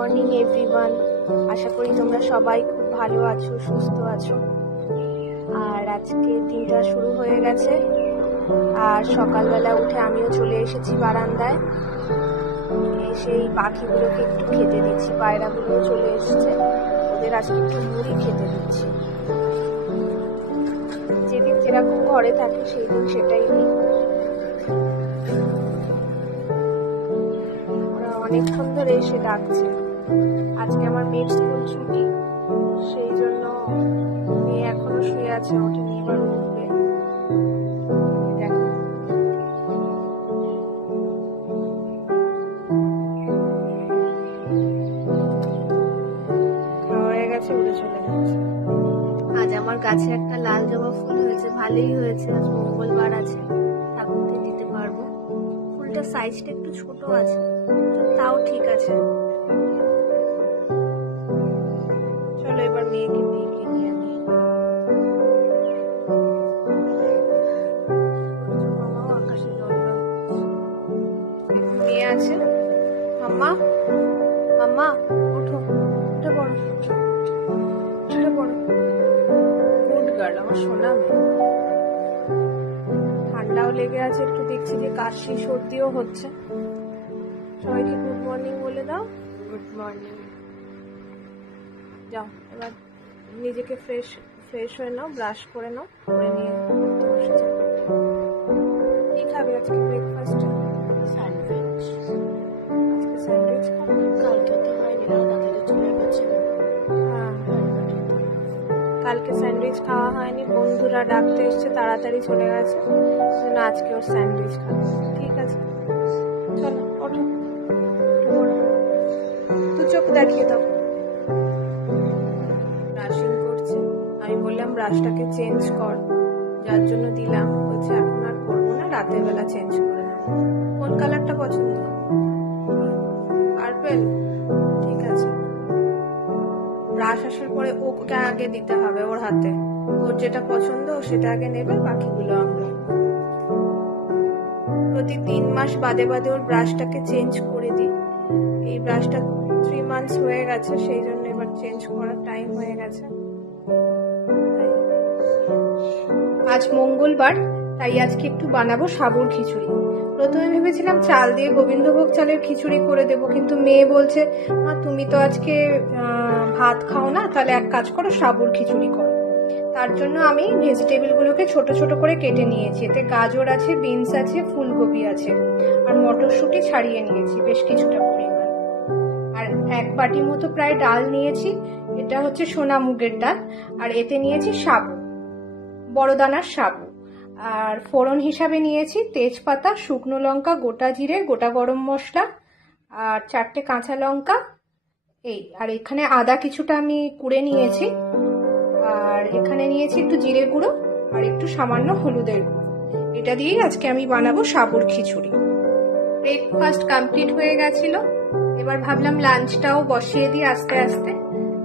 Morning everyone. আশা করি তোমরা সবাই খুব ভালো আছো, সুস্থ আছো। আর আজকে দিনটা শুরু হয়ে গেছে, আর সকালবেলা উঠে আমিও চলে এসেছি বারান্দায়। সেই পাখিগুলোকে একটু খেতে দিচ্ছি, পায়রাগুলো চলে এসেছে, ওদের আজকে একটু মুড়ি খেতে দিচ্ছি। যেদিন যেরকম ঘরে থাকি সেই দিন সেটাই দিই। ওরা অনেকক্ষণ ধরে এসে ডাকছে। আজকে আমার মেয়ের স্কুল ছুটি, সেই জন্য মেয়ে এখনো শুয়ে আছে, ওঠেনি, এবার উঠবে। দেখো খাওয়া হয়ে গেছে, উড়ে চলে যাচ্ছে। আজ আমার গাছে একটা লাল জবা ফুল হয়েছে, ভালোই হয়েছে। আজ মঙ্গলবার আছে, ঠাকুরকে দিতে পারবো। ফুলটার সাইজটা একটু ছোট আছে, তাও ঠিক আছে। চলো এবার মেয়েকে ডেকে নিয়ে আমি। আকাশে জল মেয়ে আছে। মাম্মা, মাম্মা ওঠো, উঠে পড়ো, উঠে পড়ো। গুড গার্ল, আমার সোনা মেয়ে। ঠান্ডাও লেগে আছে একটু, দেখছি যে কাশি সর্দিও হচ্ছে। সবাইকে গুড মর্নিং বলে দাও। Good morning. যাও এবার নিজেকে ফ্রেশ হয়ে নাও, ব্রাশ করে নাও, করে নিয়ে বসে যাও। কি খাবে আজকে ব্রেকফাস্টে? স্যান্ডউইচ। আজকে স্যান্ডউইচ খাবো, কালকে তো হয়নি, তাড়াতাড়ি চলে গেছে। হ্যাঁ, কালকে স্যান্ডউইচ খাওয়া হয়নি, বন্ধুরা ডাকতে এসছে, তাড়াতাড়ি চলে গেছে, জন্য আজকে ওর স্যান্ডউইচ খাবো। ঠিক আছে, চলো ওঠো, তো চোখ দেখিয়ে দাও। ব্রাশিং করছে, আমি বললাম ব্রাশটাকে চেঞ্জ কর, যার জন্য দিলাম। বলছে এখন আর করবো না, রাতের বেলা চেঞ্জ করে নেবো। কোন কালারটা পছন্দ? পার্পেল, ঠিক আছে। ব্রাশ আসার পরে ওকে আগে দিতে হবে ওর হাতে, ওর যেটা পছন্দ ও সেটা আগে নেবে, বাকিগুলো আমরা। প্রতি 3 মাস বাদে বাদে ওর ব্রাশটাকে চেঞ্জ করে দিই। এই ব্রাশটা 3 মান্থস হয়ে গেছে, সেই জন্য এবার চেঞ্জ করার টাইম হয়ে গেছে। আজ মঙ্গলবার, তাই আজকে একটু বানাবো সাবুর খিচুড়ি। প্রথমে ভেবেছিলাম চাল দিয়ে গোবিন্দভোগ চালের খিচুড়ি করে দেবো, কিন্তু মেয়ে বলছে মা তুমি তো আজকে ভাত খাও না, তাহলে এক কাজ করো সাবুর খিচুড়ি করো। তার জন্য আমি ভেজিটেবলগুলোকে ছোট ছোট করে কেটে নিয়েছি। এতে গাজর আছে, বিনস আছে, ফুলকপি আছে, আর মটরশুঁটি ছাড়িয়ে নিয়েছি বেশ কিছুটা পরিমাণ। আর 1 বাটি মতো প্রায় ডাল নিয়েছি, এটা হচ্ছে সোনা মুগের ডাল। আর এতে নিয়েছি সাবু, বড় দানার সাবু। আর ফোড়ন হিসাবে নিয়েছি তেজপাতা, শুকনো লঙ্কা, গোটা জিরে, গোটা গরম মশলা, আর 4টে কাঁচা লঙ্কা, এই। আর এখানে আদা কিছুটা আমি কুড়ে নিয়েছি, আর এখানে নিয়েছি একটু জিরে গুঁড়ো আর একটু সামান্য হলুদের গুঁড়ো। এটা দিয়েই আজকে আমি বানাবো সাবুর খিচুড়ি। ব্রেকফাস্ট কমপ্লিট হয়ে গেছিল, এবার ভাবলাম লাঞ্চটাও বসিয়ে দিই আস্তে আস্তে,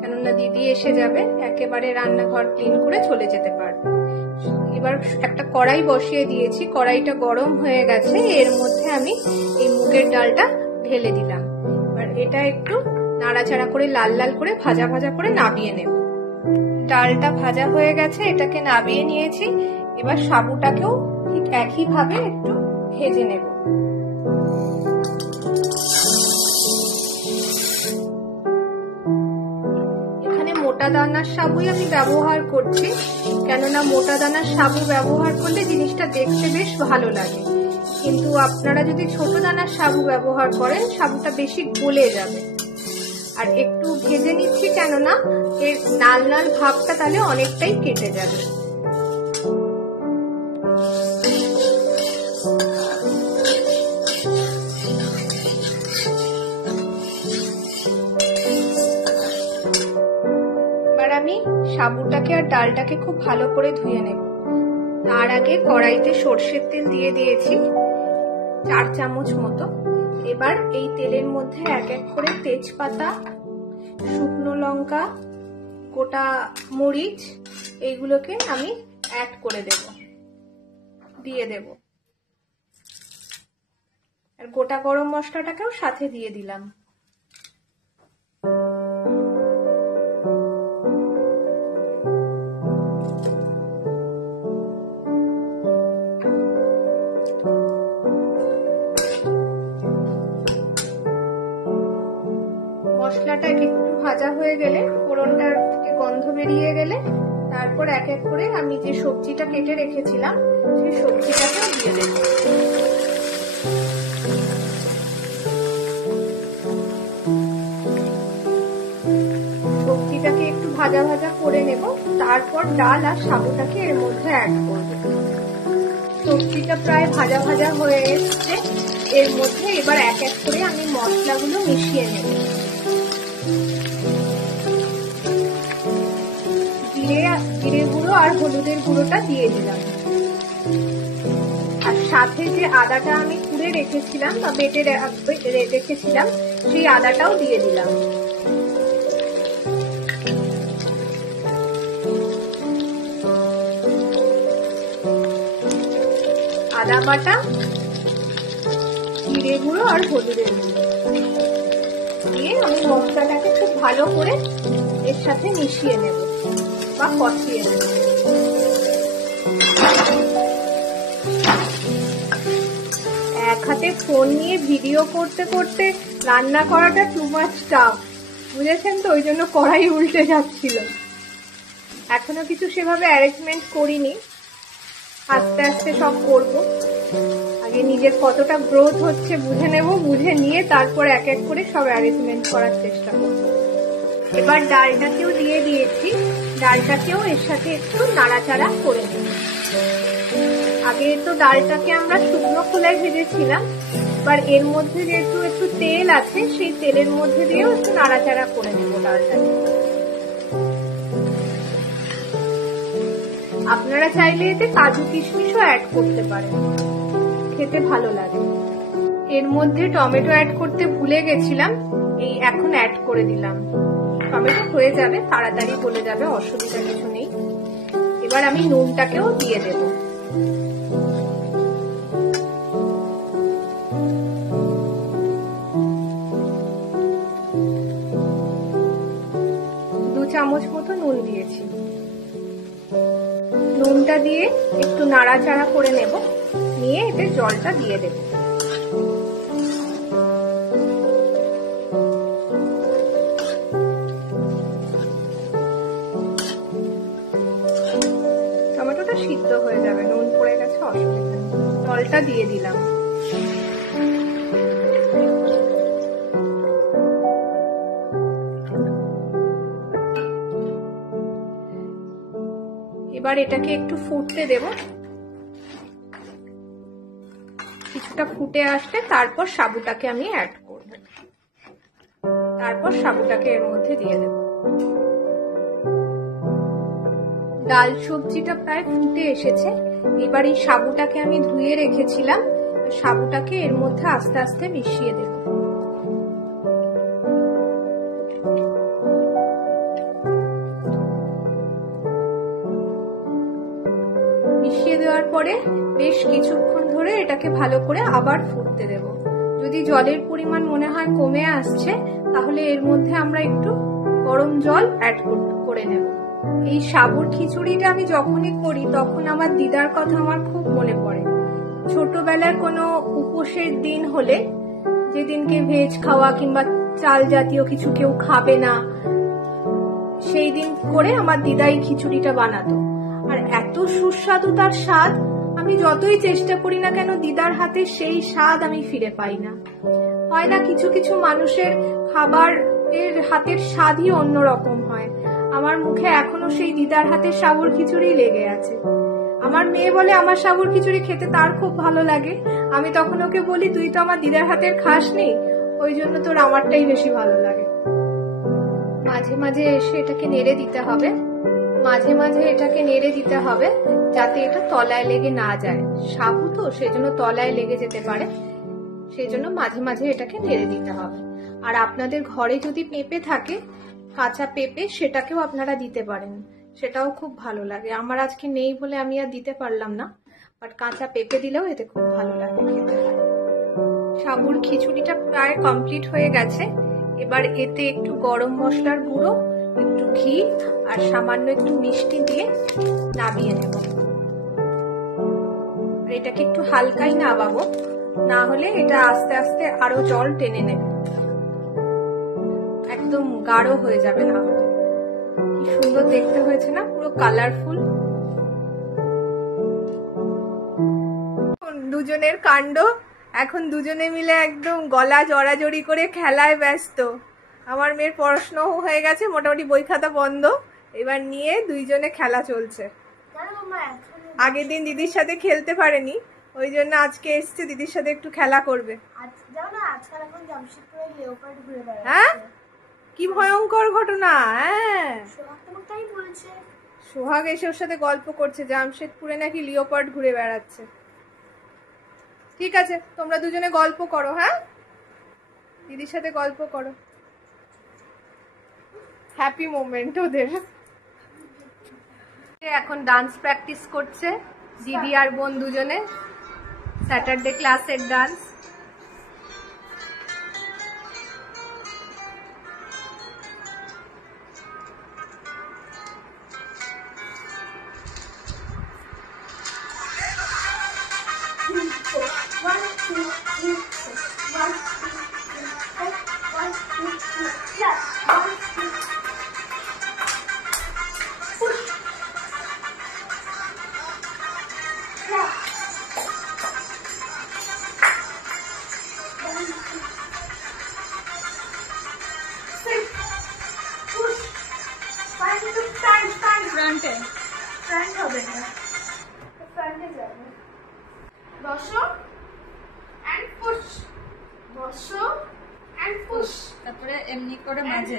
কেননা দিদি এসে যাবে, একেবারে রান্নাঘর ক্লিন করে চলে যেতে পারবে। এবার একটা কড়াই বসিয়ে দিয়েছি, কড়াইটা গরম হয়ে গেছে, এর মধ্যে আমি এই মুগের ডালটা ঢেলে দিলাম। এবার এটা একটু নাড়াচাড়া করে লাল লাল করে ভাজা ভাজা করে নামিয়ে নেব। ডালটা ভাজা হয়ে গেছে, এটাকে নামিয়ে নিয়েছি। এবার সাবুটাকেও ঠিক একইভাবে একটু ভেজে নেব। মোটা দানার সাবুই আমি ব্যবহার করছি, কেননা মোটা দানার সাবু ব্যবহার করলে জিনিসটা দেখতে বেশ ভালো লাগে। কিন্তু আপনারা যদি ছোট দানার সাবু ব্যবহার করেন, সাবুটা বেশি গলে যাবে। আর একটু ভেজে নিচ্ছি, কেননা এর লাল লাল ভাবটা তাহলে অনেকটাই কেটে যাবে। আমি সাবুটাকে আর ডালটাকে খুব ভালো করে ধুয়ে নেব। তার আগে কড়াইতে সর্ষের তেল দিয়ে দিয়েছি 4 চামচ মতো। এবার এই তেলের মধ্যে এক এক করে তেজপাতা, শুকনো লঙ্কা, গোটা মরিচ, এইগুলোকে আমি অ্যাড করে দিয়ে দেব। আর গোটা গরম মশলাটাকেও সাথে দিয়ে দিলাম। মশলাটা একটু ভাজা হয়ে গেলে, ফোড়নটার থেকে গন্ধ বেরিয়ে গেলে, তারপর এক এক করে আমি যে সবজিটা কেটে রেখেছিলাম সেই সবজিটাকেও দিয়ে দেব। সবজিটাকে একটু ভাজা ভাজা করে নেব, তারপর ডাল আর সাবুটাকে এর মধ্যে অ্যাড করব। সবজিটা প্রায় ভাজা ভাজা হয়ে এসছে, এর মধ্যে এবার এক এক করে আমি মশলাগুলো মিশিয়ে নেব। জিরে গুঁড়ো আর হলুদের গুঁড়োটা দিয়ে দিলাম, আর সাথে যে আদাটা আমি কুড়ে রেখেছিলাম বা বেটে রেখেছিলাম সেই আদাটাও দিয়ে দিলাম। আদা বাটা, জিরে গুঁড়ো আর হলুদের গুঁড়ো দিয়ে আমি মশলাটাকে খুব ভালো করে এর সাথে মিশিয়ে নেব বা কষিয়ে নেব। এক হাতে ফোন নিয়ে ভিডিও করতে করতে রান্না করাটা টু মাচ টাফ, বুঝেছেন তো, ওই জন্য কড়াই উল্টে যাচ্ছিল। এখনো কিছু সেভাবে অ্যারেঞ্জমেন্ট করিনি, আস্তে আস্তে সব করব। আগে নিজের কতটা গ্রোথ হচ্ছে বুঝে নেব, বুঝে নিয়ে তারপর এক এক করে সব অ্যারেঞ্জমেন্ট করার চেষ্টা করব। এবার ডালটাকেও দিয়ে দিয়েছি, ডালটাকেও এর সাথে একটু নাড়াচাড়া করে নেব। আগে তো ডালটাকে আমরা শুকনো খোলায় ভেজেছিলাম, এবার এর মধ্যে যেহেতু একটু তেল আছে, সেই তেলের মধ্যে দিয়েও একটু নাড়াচাড়া করে নেব ডালটাকে। আপনারা চাইলে এতে কাজু কিশমিশও অ্যাড করতে পারেন, খেতে ভালো লাগে। এর মধ্যে টমেটো অ্যাড করতে ভুলে গেছিলাম, এই এখন অ্যাড করে দিলাম। টমেটো হয়ে যাবে, তাড়াতাড়ি গলে যাবে, অসুবিধা কিছু নেই। এবার আমি নুনটাকেও দিয়ে দেব। দু চামচ মতো নুন দিয়েছি। নুনটা দিয়ে একটু নাড়াচাড়া করে নেব, নিয়ে এতে জলটা দিয়ে দেব। টমেটোটা সিদ্ধ হয়ে যাবে, নুন পড়ে গেছে, অসুবিধা নেই। জলটা দিয়ে দিলাম। এবার এটাকে একটু ফুটতে দেব, কিছুটা ফুটে আসলে তারপর সাবুটাকে আমি অ্যাড করব। তারপর সাবুটাকে এর মধ্যে দিয়ে দেব। ডাল সবজিটা প্রায় ফুটে এসেছে, এবার এই সাবুটাকে আমি ধুয়ে রেখেছিলাম, সাবুটাকে এর মধ্যে আস্তে আস্তে মিশিয়ে দেব। মিশিয়ে দেওয়ার পরে বেশ কিছুক্ষণ ধরে এটাকে ভালো করে আবার ফুটতে দেব। যদি জলের পরিমাণ মনে হয় কমে আসছে, তাহলে এর মধ্যে আমরা একটু গরম জল অ্যাড করে নেব। এই সাবুর খিচুড়িটা আমি যখনই করি তখন আমার দিদার কথা আমার খুব মনে পড়ে। ছোটবেলার কোনো উপোসের দিন হলে, যেদিনকে ভেজ খাওয়া কিংবা চাল জাতীয় কিছু কেউ খাবে না, সেই দিন করে আমার দিদা এই খিচুড়িটা বানাতো। আর এত সুস্বাদু তার স্বাদ, আমি যতই চেষ্টা করি না কেন দিদার হাতে সেই স্বাদ আমি ফিরে পাই না। হয় না কিছু কিছু মানুষের খাবার এর হাতের স্বাদই অন্যরকম হয়। আমার মুখে এখনো সেই দিদার হাতের সাবুর খিচুড়ি লেগে আছে। আমার মেয়ে বলে আমার সাবুর খিচুড়ি খেতে তার খুব ভালো লাগে। আমি তখন ওকে বলি, তুই তো আমার দিদার হাতের খাস নি, ওই জন্য তোর আমারটাই বেশি ভালো লাগে। মাঝে মাঝে এসে এটাকে নেড়ে দিতে হবে, মাঝে মাঝে এটাকে নেড়ে দিতে হবে, যাতে এটা তলায় লেগে না যায়। সাবু তো সেজন্য তলায় লেগে যেতে পারে, সেজন্য মাঝে মাঝে এটাকে নেড়ে দিতে হবে। আর আপনাদের ঘরে যদি পেঁপে থাকে, কাঁচা পেঁপে, সেটাকেও আপনারা দিতে পারেন, সেটাও খুব ভালো লাগে। আমার আজকে নেই বলে আমি আর দিতে পারলাম না, বাট কাঁচা পেঁপে দিলেও এতে খুব ভালো লাগে খেতে। সাবুর খিচুড়িটা প্রায় কমপ্লিট হয়ে গেছে। এবার এতে একটু গরম মশলার গুঁড়ো, একটু ঘি আর সামান্য একটু মিষ্টি দিয়ে নামিয়ে নেব। আর এটাকে একটু হালকাই নামাবো, না হলে এটা আস্তে আস্তে আরো জল টেনে নেবে। একদম গাঢ় হয়ে যাবে না হলে। কি সুন্দর দেখতে হয়েছে না, পুরো কালারফুল। দুজনের কাণ্ড, এখন দুজনে মিলে একদম গলা জড়াজড়ি করে খেলায় ব্যস্ত। আমার মেয়ের পড়াশোনাও হয়ে গেছে, মোটামুটি বই খাতা বন্ধ, এবার নিয়ে দুইজনে খেলা চলছে। আগের দিন দিদির সাথে খেলতে পারেনি, ওই জন্য আজকে এসছে দিদির সাথে একটু খেলা করবে। হ্যাঁ, কি ভয়ঙ্কর ঘটনা। হ্যাঁ, সোহাগ এসে ওর সাথে গল্প করছে জামশেদপুরে নাকি লিওপার্ড ঘুরে বেড়াচ্ছে। ঠিক আছে, তোমরা দুজনে গল্প করো। হ্যাঁ, দিদির সাথে গল্প করো, হ্যাপি মোমেন্ট ওদের। এখন ডান্স প্র্যাকটিস করছে দিদি আর বোন দুজনে, স্যাটারডে ক্লাসের ডান্স। তারপরে এমনি করে মাঝে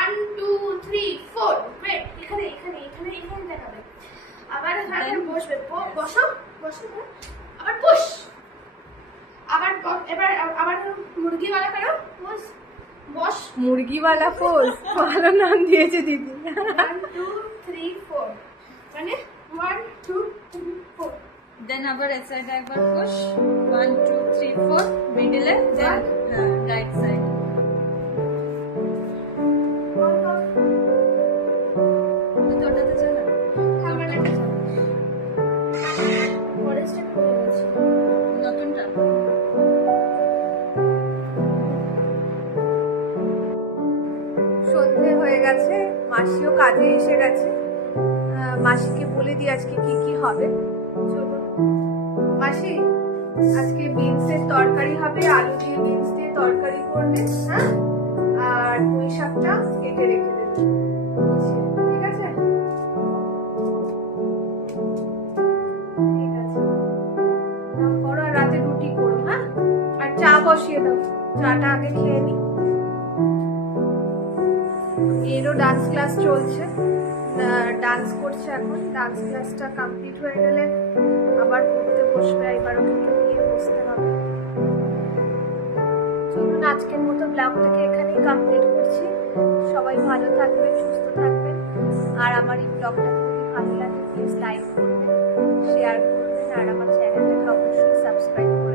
1 2 3 4 গ্রেট। এখানে এখানে এখানে এখানে দেখাবে, আবার বসবে, বসো বসো, আবার পুশ, আবার এবার আবার মুরগিওয়ালা করো, বস বস, মুরগিওয়ালা পোজ, ভালো নাম দিয়েছে দিদি। 1 2 3 4 মানে 1 2 3 4, দেন আবার এই সাইডে একবার পুশ, 1 2 3 4 মিডলে, দেন রাইট সাইড। ওটাতে চলে নতুনটা। সন্ধে হয়ে গেছে, মাসিও কাজে এসে গেছে। মাসিকে বলে দিই আজকে কি কি হবে। চলো মাসি, আজকে বিনসের তরকারি হবে, আলু দিয়ে বিনস দিয়ে তরকারি করবে। হ্যাঁ, আর পুঁই শাকটা কেটে রেখে দেবে, ঠিক আছে? ঠিক আছে, করো, আর রাতে রুটি করো। হ্যাঁ, আর চা বসিয়ে দাও, চাটা আগে খেয়ে নি। এরও ডান্স ক্লাস চলছে, ডান্স করছে এখন। ডান্স ক্লাসটা কমপ্লিট হয়ে গেলে আবার পড়তে বসবে, এবার ওকে নিয়ে বসতে হবে। চলুন, আজকের মতো ব্লগটাকে এখানেই কমপ্লিট করছি। সবাই ভালো থাকবেন, সুস্থ থাকবেন, আর আমার এই ব্লগটা যদি ভালো লাগে প্লিজ লাইক করবেন, শেয়ার করবেন, আর আমার চ্যানেলটাকে অবশ্যই সাবস্ক্রাইব করবেন।